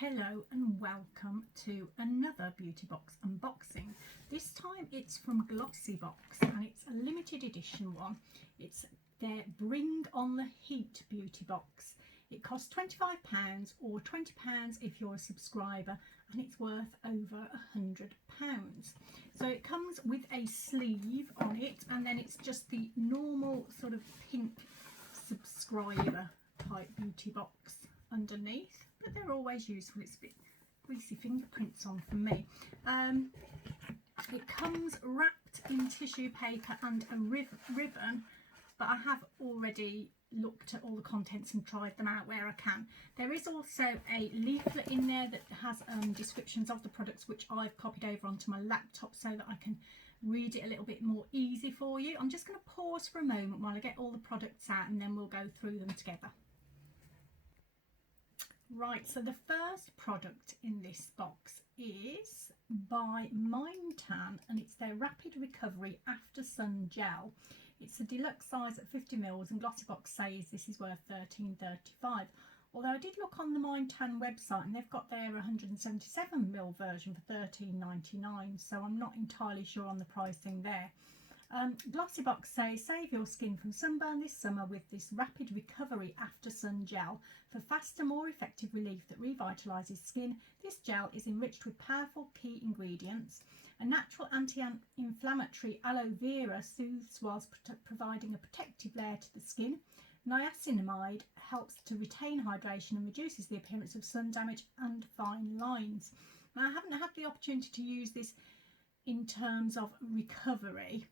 Hello and welcome to another beauty box unboxing. This time it's from Glossybox and it's a limited edition one. It's their Bring on the Heat beauty box. It costs £25 or £20 if you're a subscriber, and it's worth over £100. So it comes with a sleeve on it, and then it's just the normal sort of pink subscriber type beauty box underneath, but they're always useful. It's a bit greasy fingerprints on for me. It comes wrapped in tissue paper and a ribbon, but I have already looked at all the contents and tried them out where I can. There is also a leaflet in there that has descriptions of the products, which I've copied over onto my laptop so that I can read it a little bit more easy for you. I'm just going to pause for a moment while I get all the products out and then we'll go through them together. Right, so the first product in this box is by Mime, and it's their Rapid Recovery After Sun Gel. It's a deluxe size at 50ml, and Glossybox says this is worth £13.35. Although I did look on the Mime website and they've got their 177ml version for £13.99, so I'm not entirely sure on the pricing there. Glossybox says save your skin from sunburn this summer with this Rapid Recovery After Sun Gel for faster, more effective relief that revitalises skin. This gel is enriched with powerful key ingredients. A natural anti-inflammatory aloe vera soothes whilst providing a protective layer to the skin. Niacinamide helps to retain hydration and reduces the appearance of sun damage and fine lines. Now, I haven't had the opportunity to use this in terms of recovery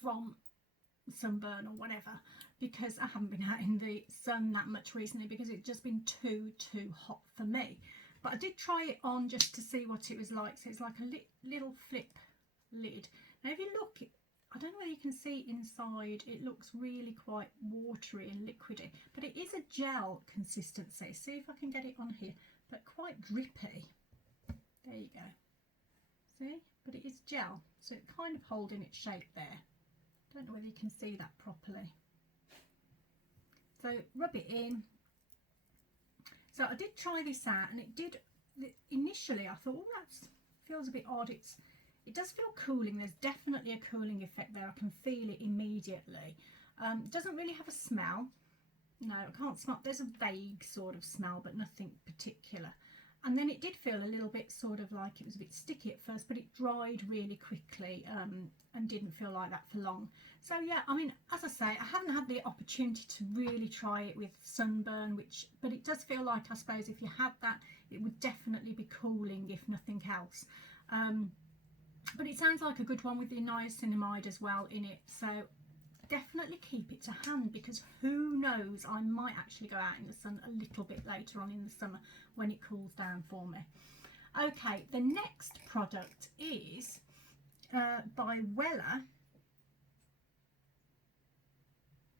from sunburn or whatever, because I haven't been out in the sun that much recently because it's just been too hot for me. But I did try it on just to see what it was like. So it's like a little flip lid. Now if you look, I don't know whether you can see inside, it looks really quite watery and liquidy, but it is a gel consistency. See if I can get it on here, but quite drippy. There you go. See, but it is gel, so it kind of holding its shape there. Don't know whether you can see that properly. So rub it in. So I did try this out, and it did initially. I thought, oh, that feels a bit odd. It does feel cooling. There's definitely a cooling effect there. I can feel it immediately. It doesn't really have a smell. No, I can't smell. There's a vague sort of smell, but nothing particular. And then it did feel a little bit sort of like it was a bit sticky at first, but it dried really quickly and didn't feel like that for long. So yeah, I mean, as I say, I haven't had the opportunity to really try it with sunburn, but it does feel like, I suppose, if you had that, it would definitely be cooling, if nothing else. But it sounds like a good one with the niacinamide as well in it. So definitely keep it to hand, because who knows, I might actually go out in the sun a little bit later on in the summer when it cools down for me. Okay, the next product is by Wella.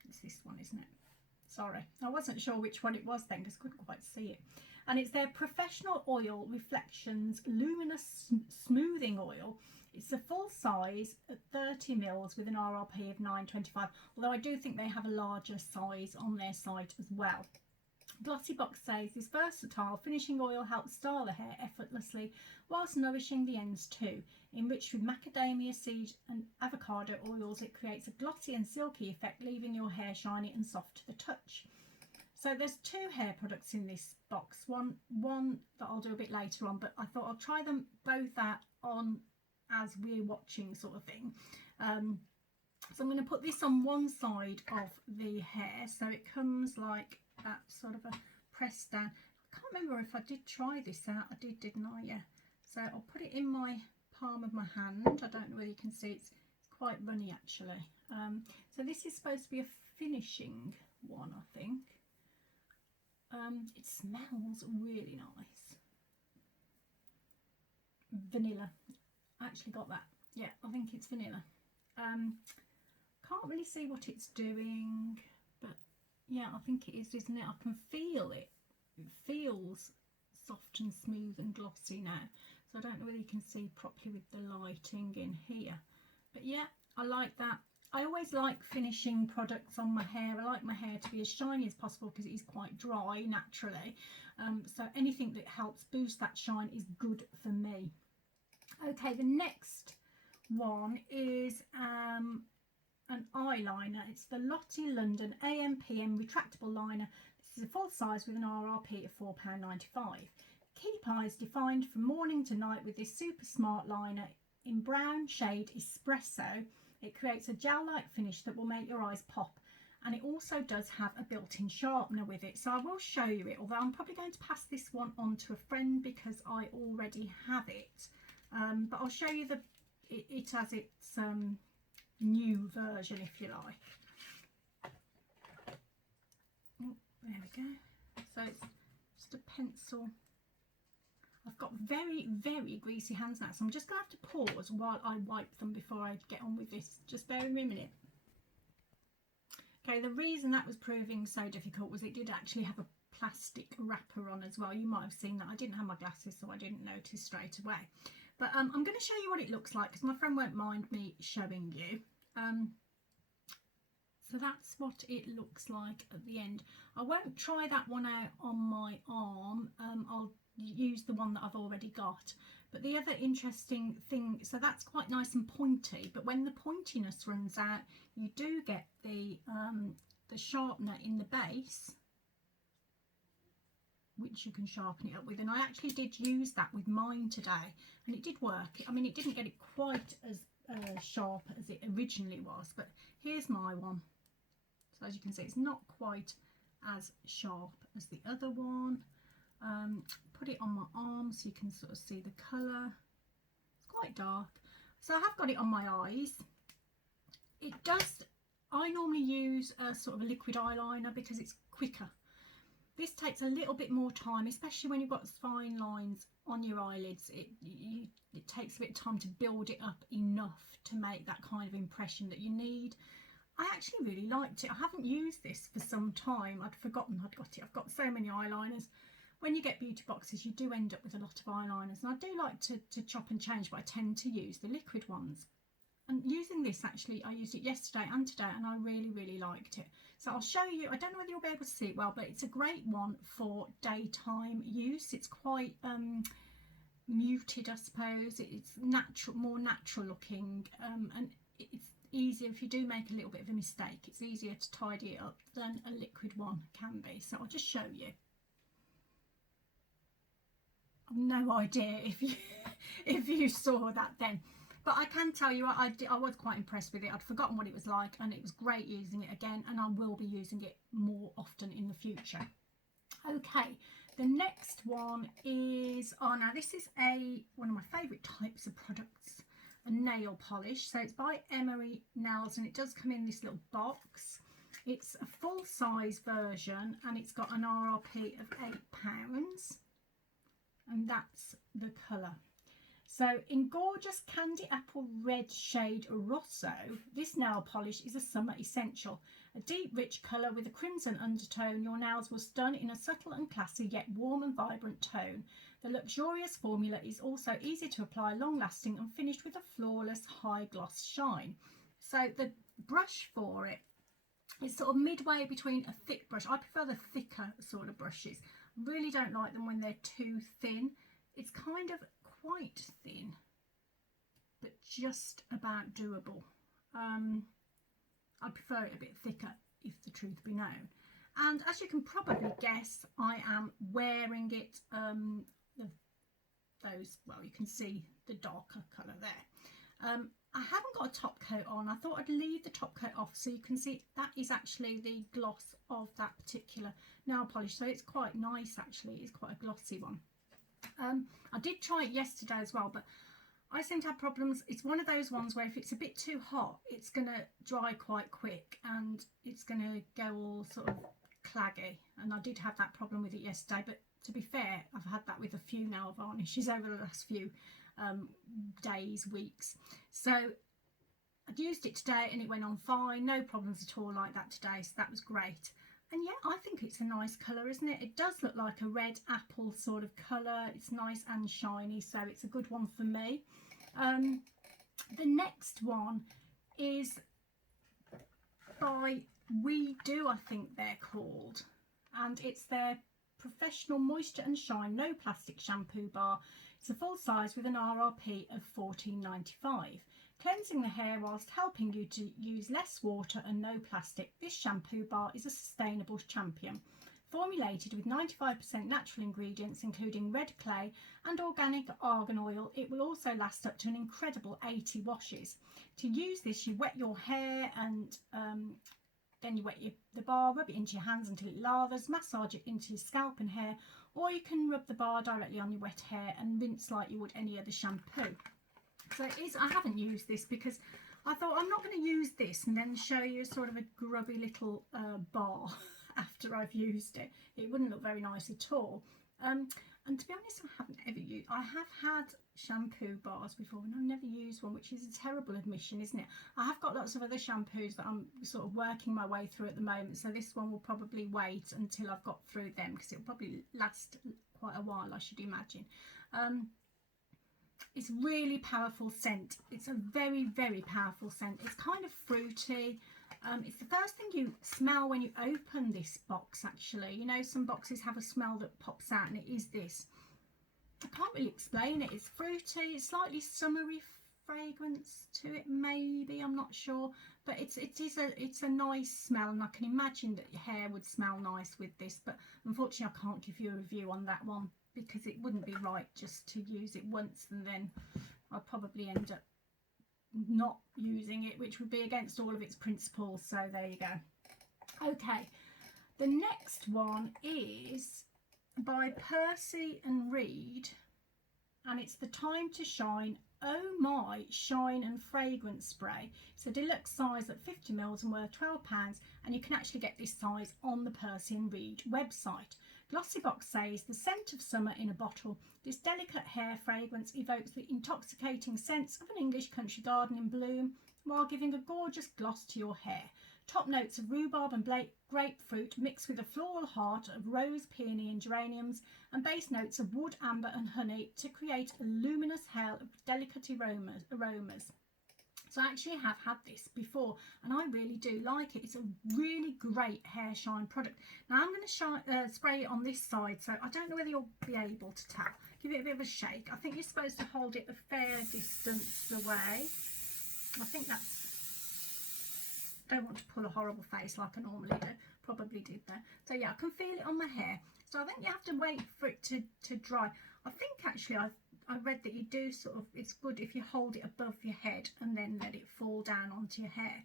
It's this one, isn't it? Sorry, I wasn't sure which one it was then because I couldn't quite see it. And it's their Professional Oil Reflections Luminous Smoothing Oil. It's a full size at 30ml with an RRP of £9.25, although I do think they have a larger size on their site as well. Glossybox says this versatile finishing oil helps style the hair effortlessly whilst nourishing the ends too. Enriched with macadamia seed and avocado oils, it creates a glossy and silky effect, leaving your hair shiny and soft to the touch. So there's two hair products in this box. One that I'll do a bit later on, but I thought I'll try them both out on as we're watching, sort of thing. So I'm going to put this on one side of the hair, so it comes like that, sort of a press down. I can't remember if I did try this out. I did, didn't I? Yeah. So I'll put it in my palm of my hand. I don't know whether you can see, it's quite runny actually. So this is supposed to be a finishing one, I think. It smells really nice. Vanilla. I actually got that. Yeah, I think it's vanilla. Can't really see what it's doing, but yeah, I think it is, isn't it? I can feel it. It feels soft and smooth and glossy now. So I don't know whether you can see properly with the lighting in here. But yeah, I like that. I always like finishing products on my hair. I like my hair to be as shiny as possible because it is quite dry naturally. So anything that helps boost that shine is good for me. Okay, the next one is an eyeliner. It's the Lotte London AMPM Retractable Liner. This is a full size with an RRP of £4.95. Keep eyes defined from morning to night with this super smart liner in brown shade Espresso. It creates a gel-like finish that will make your eyes pop, and it also does have a built-in sharpener with it. So I will show you it, although I'm probably going to pass this one on to a friend because I already have it. But I'll show you it as its new version, if you like. Oh, there we go. So it's just a pencil. I've got very, very greasy hands now, so I'm just going to have to pause while I wipe them before I get on with this. Just bear with me a minute. Okay, the reason that was proving so difficult was it did actually have a plastic wrapper on as well. You might have seen that. I didn't have my glasses, so I didn't notice straight away. But I'm going to show you what it looks like because my friend won't mind me showing you. So that's what it looks like at the end. I won't try that one out on my arm. I'll use the one that I've already got. But the other interesting thing, so that's quite nice and pointy, but when the pointiness runs out, you do get the sharpener in the base, which you can sharpen it up with. And I actually did use that with mine today, and it did work. I mean, it didn't get it quite as sharp as it originally was, but here's my one. So as you can see, it's not quite as sharp as the other one. Put it on my arm so you can sort of see the colour. It's quite dark. So I have got it on my eyes. It does, I normally use a sort of a liquid eyeliner because it's quicker. This takes a little bit more time, especially when you've got fine lines on your eyelids. It takes a bit of time to build it up enough to make that kind of impression that you need. I actually really liked it. I haven't used this for some time. I'd forgotten I'd got it. I've got so many eyeliners. When you get beauty boxes, you do end up with a lot of eyeliners, and I do like to chop and change, but I tend to use the liquid ones. And using this, actually, I used it yesterday and today, and I really, really liked it. So I'll show you. I don't know whether you'll be able to see it well, but it's a great one for daytime use. It's quite muted, I suppose. It's natural, more natural looking, and it's easier if you do make a little bit of a mistake. It's easier to tidy it up than a liquid one can be. So I'll just show you. I've no idea if you saw that then, but I can tell you I was quite impressed with it. I'd forgotten what it was like, and it was great using it again, and I will be using it more often in the future. Okay, the next one is, oh, now this is one of my favourite types of products, a nail polish. So it's by Emery Nails, and it does come in this little box. It's a full size version, and it's got an RRP of £8. And that's the colour. So in gorgeous candy apple red shade Rosso, this nail polish is a summer essential. A deep rich colour with a crimson undertone, your nails will stun in a subtle and classy yet warm and vibrant tone. The luxurious formula is also easy to apply, long lasting, and finished with a flawless high gloss shine. So the brush for it is sort of midway between a thick brush. I prefer the thicker sort of brushes. Really don't like them when they're too thin. It's kind of quite thin, but just about doable. I prefer it a bit thicker, if the truth be known. And as you can probably guess, I am wearing it well, you can see the darker colour there. I haven't got a top coat on. I thought I'd leave the top coat off so you can see that is actually the gloss of that particular nail polish. So it's quite nice, actually. It's quite a glossy one. I did try it yesterday as well, but I seem to have problems. It's one of those ones where if it's a bit too hot, it's going to dry quite quick and it's going to go all sort of claggy. And I did have that problem with it yesterday, but to be fair, I've had that with a few nail varnishes over the last few days, weeks. So I'd used it today and it went on fine, no problems at all like that today, so that was great. And yeah, I think it's a nice colour, isn't it? It does look like a red apple sort of colour. It's nice and shiny, so it's a good one for me. The next one is by We Do, I think they're called, and it's their Professional Moisture and Shine No Plastic Shampoo Bar. It's a full size with an RRP of $14.95. Cleansing the hair whilst helping you to use less water and no plastic, this shampoo bar is a sustainable champion. Formulated with 95% natural ingredients including red clay and organic argan oil, it will also last up to an incredible 80 washes. To use this, you wet your hair and then you wet the bar, rub it into your hands until it lathers, massage it into your scalp and hair, or you can rub the bar directly on your wet hair and rinse like you would any other shampoo. So it is, I haven't used this because I thought I'm not going to use this and then show you sort of a grubby little bar after I've used it. It wouldn't look very nice at all. And to be honest, I haven't ever used, I have had shampoo bars before and I've never used one, which is a terrible admission, isn't it? I have got lots of other shampoos that I'm sort of working my way through at the moment, so this one will probably wait until I've got through them because it'll probably last quite a while, I should imagine. It's really powerful scent. It's a very, very powerful scent. It's kind of fruity. It's the first thing you smell when you open this box, actually. You know, some boxes have a smell that pops out, and it is this. I can't really explain it. It's fruity, it's slightly summery fragrance to it, maybe, I'm not sure. But it's a nice smell, and I can imagine that your hair would smell nice with this. But unfortunately, I can't give you a review on that one, because it wouldn't be right just to use it once and then I'll probably end up not using it, which would be against all of its principles. So there you go. Okay, the next one is by Persian Reed, and it's the Time to Shine Oh My Shine and Fragrance Spray. It's a deluxe size at 50 ml and worth £12, and you can actually get this size on the Persian Reed website. Glossybox says, the scent of summer in a bottle. This delicate hair fragrance evokes the intoxicating scents of an English country garden in bloom while giving a gorgeous gloss to your hair. Top notes of rhubarb and grapefruit mixed with a floral heart of rose, peony and geraniums, and base notes of wood, amber and honey to create a luminous hell of delicate aromas. So I actually have had this before and I really do like it. It's a really great hair shine product. Now I'm going to spray it on this side, so I don't know whether you'll be able to tell. Give it a bit of a shake. I think you're supposed to hold it a fair distance away. I think that's, don't want to pull a horrible face like I normally do. Probably did there. So yeah, I can feel it on my hair. So I think you have to wait for it to dry. I think actually I read that you do sort of, it's good if you hold it above your head and then let it fall down onto your hair.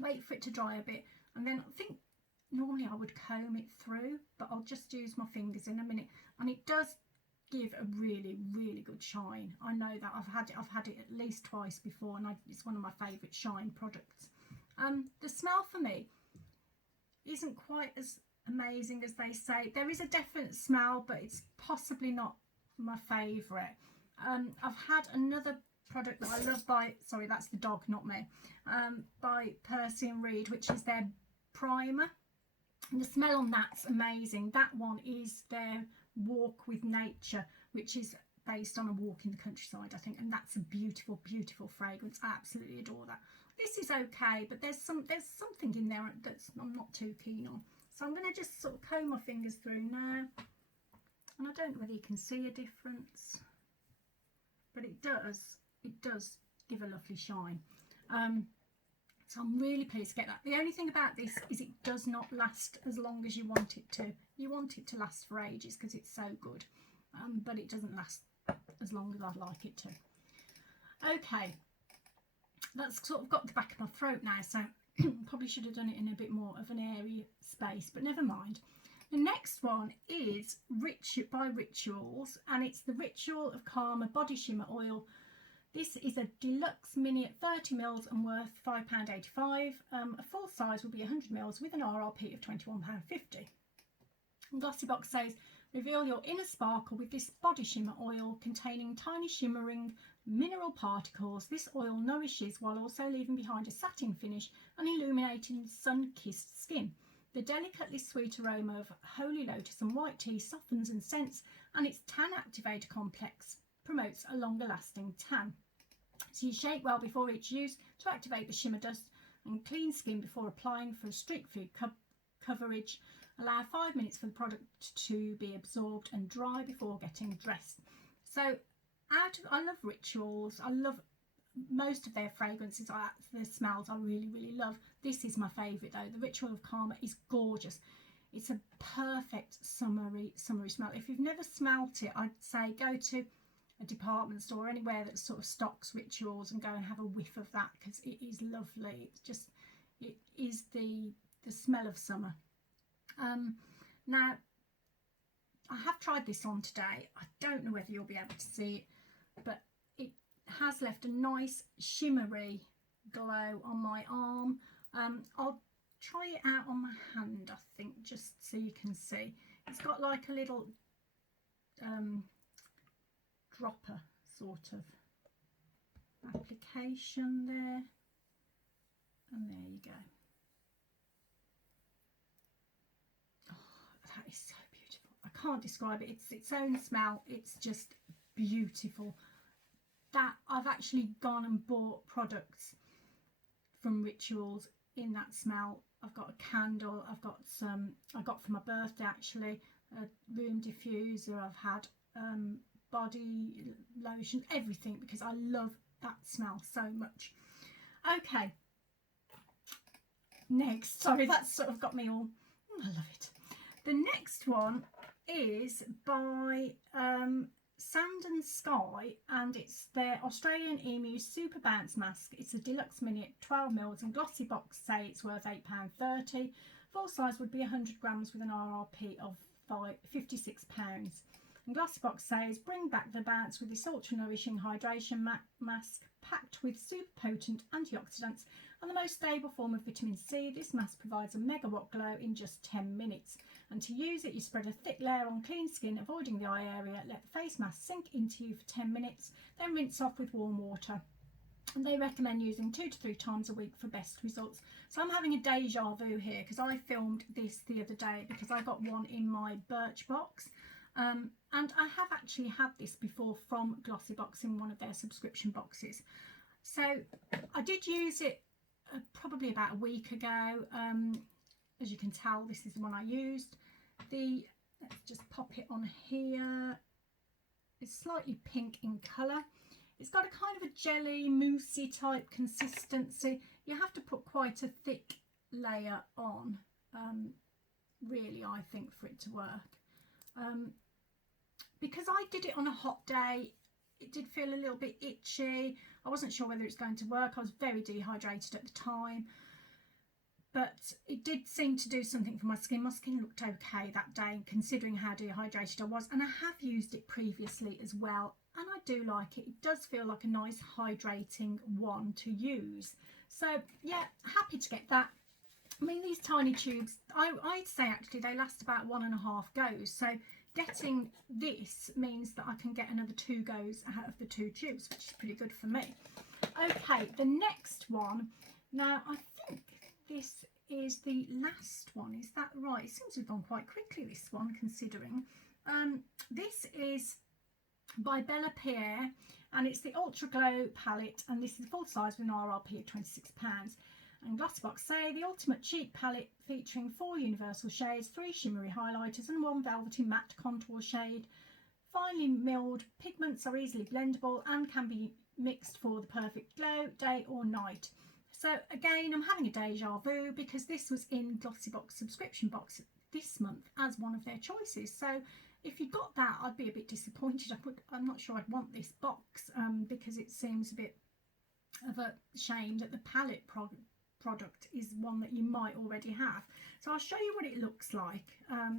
Wait for it to dry a bit, and then I think normally I would comb it through, but I'll just use my fingers in a minute, and it does give a really, really good shine. I know that I've had it at least twice before, and it's one of my favourite shine products. The smell for me isn't quite as amazing as they say. There is a definite smell, but it's possibly not my favourite. I've had another product that I love by, sorry, that's the dog, not me, by Persian Reed, which is their primer, and the smell on that's amazing. That one is their Walk with Nature, which is based on a walk in the countryside, I think, and that's a beautiful, beautiful fragrance. I absolutely adore that. This is okay, but there's something in there that's I'm not too keen on, so I'm going to just sort of comb my fingers through now. And I don't know whether you can see a difference, but it does give a lovely shine. So I'm really pleased to get that. The only thing about this is it does not last as long as you want it to. You want it to last for ages because it's so good, but it doesn't last as long as I'd like it to. Okay, that's sort of got the back of my throat now, so probably should have done it in a bit more of an airy space, but never mind. The next one is by Rituals, and it's the Ritual of Karma Body Shimmer Oil. This is a deluxe mini at 30 ml and worth £5.85. A full size will be 100 ml with an RRP of £21.50. Glossybox says, reveal your inner sparkle with this body shimmer oil containing tiny shimmering mineral particles. This oil nourishes while also leaving behind a satin finish and illuminating sun-kissed skin. The delicately sweet aroma of holy lotus and white tea softens and scents, and its tan activator complex promotes a longer lasting tan. So you shake well before each use to activate the shimmer dust and clean skin before applying for streak-free coverage. Allow 5 minutes for the product to be absorbed and dry before getting dressed. So I love Rituals. I love most of their fragrances. Their smells I really, really love. This is my favourite though. The Ritual of Karma is gorgeous. It's a perfect summery smell. If you've never smelt it, I'd say go to a department store, anywhere that sort of stocks Rituals, and go and have a whiff of that, because it is lovely. It's just, it is the smell of summer. Now I have tried this on today. I don't know whether you'll be able to see it, but it has left a nice shimmery glow on my arm. I'll try it out on my hand, I think, just so you can see. It's got like a little dropper sort of application there, and there you go. Oh, that is so beautiful. I can't describe it. It's its own smell. It's just beautiful. That I've actually gone and bought products from Rituals in that smell. I've got a candle, I've got some, I got for my birthday actually, a room diffuser, I've had body lotion, everything, because I love that smell so much. Okay, next, sorry, that's sort of got me all, I love it. The next one is by Sand and Sky, and it's their Australian Emu Super Bounce Mask. It's a deluxe mini at 12 mils, and Glossybox say it's worth £8.30. Full size would be 100 grams with an RRP of £56. And Glossybox says, bring back the bounce with this ultra nourishing hydration mask packed with super potent antioxidants and the most stable form of vitamin C. This mask provides a megawatt glow in just 10 minutes. And to use it, you spread a thick layer on clean skin, avoiding the eye area. Let the face mask sink into you for 10 minutes, then rinse off with warm water. And they recommend using 2 to 3 times a week for best results. So I'm having a deja vu here, because I filmed this the other day because I got one in my Birchbox. And I have actually had this before from Glossybox in one of their subscription boxes. So I did use it probably about a week ago. As you can tell, this is the one I used. Let's just pop it on here. It's slightly pink in colour. It's got a kind of a jelly, moussey type consistency. You have to put quite a thick layer on, really, I think, for it to work. Because I did it on a hot day, it did feel a little bit itchy. I wasn't sure whether it's going to work. I was very dehydrated at the time. But it did seem to do something for my skin. My skin looked okay that day, considering how dehydrated I was. And I have used it previously as well, and I do like it. It does feel like a nice hydrating one to use. So yeah, happy to get that. I mean, these tiny tubes, I'd say actually they last about 1.5 goes. So getting this means that I can get another 2 goes out of the 2 tubes, which is pretty good for me. Okay, the next one. Now, I think this is the last one. Is that right? It seems to have gone quite quickly, this one, considering. This is by Bellapierre, and it's the Ultra Glow palette, and this is full size with an RRP of £26. And Glossybox say the ultimate cheek palette featuring 4 universal shades, 3 shimmery highlighters and 1 velvety matte contour shade. Finely milled pigments are easily blendable and can be mixed for the perfect glow, day or night. So again, I'm having a deja vu because this was in Glossybox subscription box this month as one of their choices. So if you got that, I'd be a bit disappointed. I'm not sure I'd want this box because it seems a bit of a shame that the palette product is one that you might already have. So I'll show you what it looks like.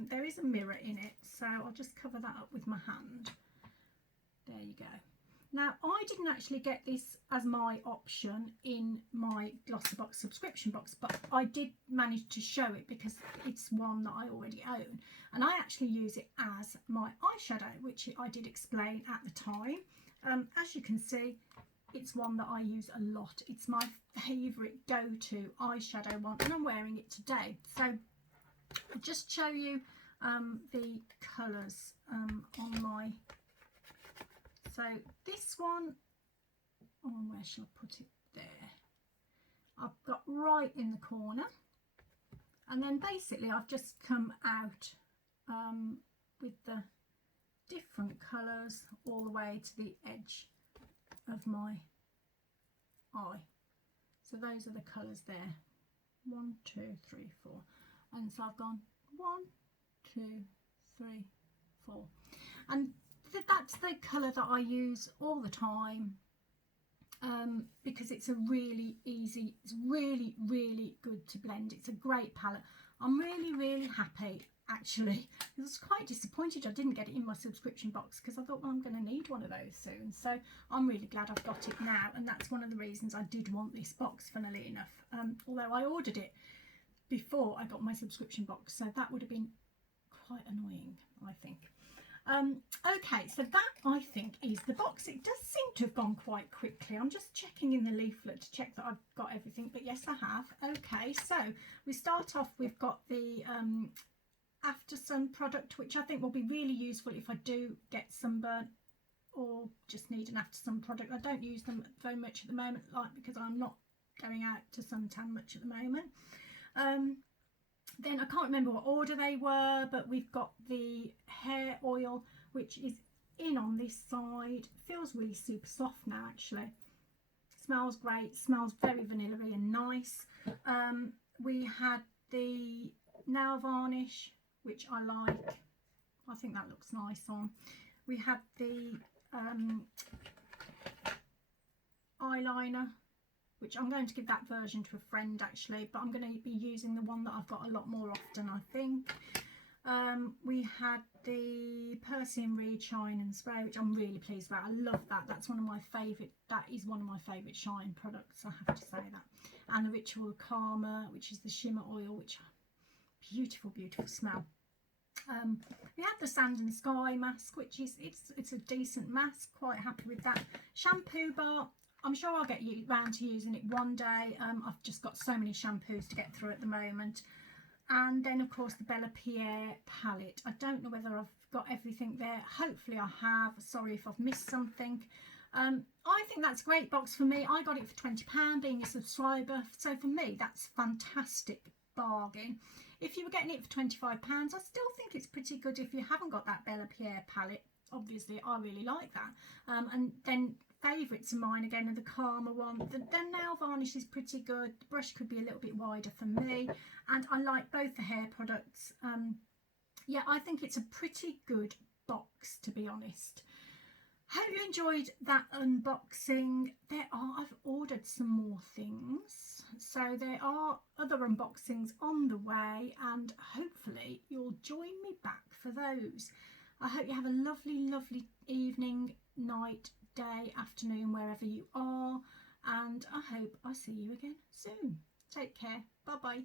There is a mirror in it, so I'll just cover that up with my hand. There you go. Now, I didn't actually get this as my option in my Glossybox subscription box, but I did manage to show it because it's one that I already own. And I actually use it as my eyeshadow, which I did explain at the time. As you can see, it's one that I use a lot. It's my favourite go-to eyeshadow one, and I'm wearing it today. So I'll just show you the colours on my... So this one, oh, where shall I put it? There. I've got right in the corner, and then basically I've just come out with the different colours all the way to the edge of my eye. So those are the colours there, 1, 2, 3, 4, and so I've gone 1, 2, 3, 4, and that's the colour that I use all the time, because it's a really easy, it's really good to blend. It's a great palette. I'm really happy actually. I was quite disappointed I didn't get it in my subscription box, because I thought, well, I'm going to need one of those soon. So I'm really glad I've got it now, and that's one of the reasons I did want this box, funnily enough, although I ordered it before I got my subscription box, so that would have been quite annoying, I think. Okay, so that I think is the box. It does seem to have gone quite quickly. I'm just checking in the leaflet to check that I've got everything, but yes, I have. Okay, so we start off, we've got the After Sun product, which I think will be really useful if I do get sunburn or just need an After Sun product. I don't use them very much at the moment, like, because I'm not going out to suntan much at the moment. Then I can't remember what order they were, but we've got the hair oil, which is in on this side. Feels really super soft now, actually. Smells great, smells very vanilla-y and nice. We had the nail varnish, which I like. I think that looks nice on. We had the eyeliner, which I'm going to give that version to a friend actually, but I'm going to be using the one that I've got a lot more often, I think. We had the Persian Reed Shine and Spray, which I'm really pleased about. I love that. That's one of my favourite, that is one of my favourite Shine products, I have to say that. And the Ritual Karma, which is the shimmer oil, which beautiful smell. We had the Sand and Sky mask, which is it's a decent mask, quite happy with that. Shampoo bar, I'm sure I'll get round to using it one day. I've just got so many shampoos to get through at the moment. And then of course the Bellapierre palette. I don't know whether I've got everything there. Hopefully I have. Sorry if I've missed something. I think that's a great box for me. I got it for £20 being a subscriber, so for me that's fantastic bargain. If you were getting it for £25, I still think it's pretty good if you haven't got that Bellapierre palette. Obviously I really like that. And then favourites of mine again are the Karma one. The nail varnish is pretty good. The brush could be a little bit wider for me, and I like both the hair products. Yeah, I think it's a pretty good box, to be honest. Hope you enjoyed that unboxing. I've ordered some more things, so there are other unboxings on the way, and hopefully you'll join me back for those. I hope you have a lovely evening, night, day, afternoon, wherever you are, and I hope I see you again soon. Take care. Bye bye.